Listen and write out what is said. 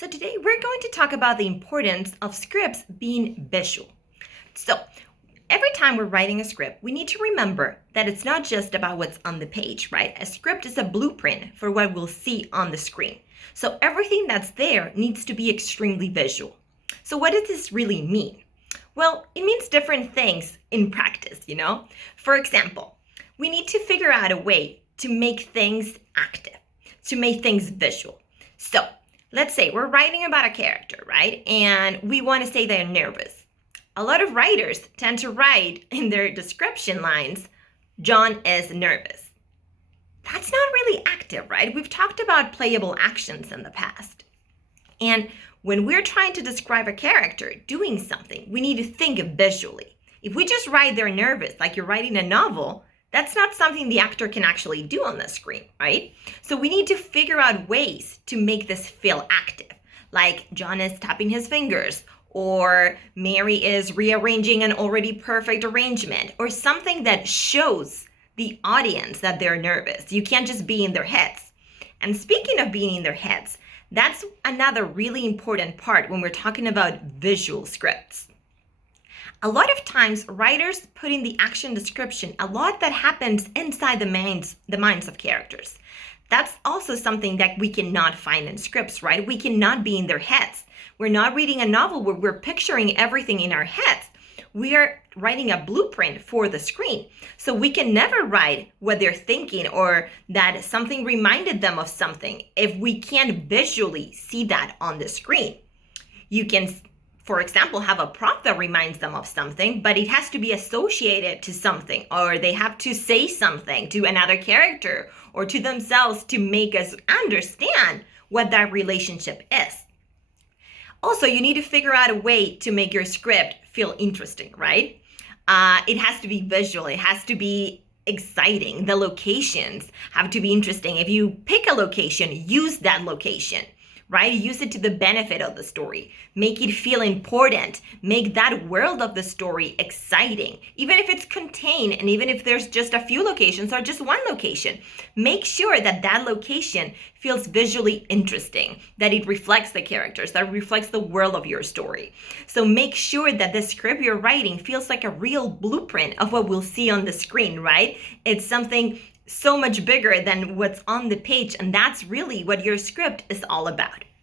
So today we're going to talk about the importance of scripts being visual. So every time we're writing a script, we need to remember that it's not just about what's on the page, right? A script is a blueprint for what we'll see on the screen. So everything that's there needs to be extremely visual. So what does this really mean? Well, it means different things in practice. For example, we need to figure out a way to make things active, to make things visual. So let's say we're writing about a character, right? And we want to say they're nervous. A lot of writers tend to write in their description lines, John is nervous. That's not really active, right? We've talked about playable actions in the past. And when we're trying to describe a character doing something, we need to think visually. If we just write they're nervous, like you're writing a novel, that's not something the actor can actually do on the screen, right? So we need to figure out ways to make this feel active, like John is tapping his fingers, or Mary is rearranging an already perfect arrangement, or something that shows the audience that they're nervous. You can't just be in their heads. And speaking of being in their heads, that's another really important part when we're talking about visual scripts. A lot of times, writers put in the action description a lot that happens inside the minds of characters. That's also something that we cannot find in scripts, right? We cannot be in their heads. We're not reading a novel where we're picturing everything in our heads. We are writing a blueprint for the screen. So we can never write what they're thinking or that something reminded them of something if we can't visually see that on the screen. You can, for example, have a prop that reminds them of something, but it has to be associated to something, or they have to say something to another character or to themselves to make us understand what that relationship is. Also, you need to figure out a way to make your script feel interesting, right? It has to be visual. It has to be exciting. The locations have to be interesting. If you pick a location, use that location, right? Use it to the benefit of the story. Make it feel important. Make that world of the story exciting. Even if it's contained and even if there's just a few locations or just one location, make sure that that location feels visually interesting, that it reflects the characters, that reflects the world of your story. So make sure that the script you're writing feels like a real blueprint of what we'll see on the screen, right? It's something so much bigger than what's on the page, and that's really what your script is all about.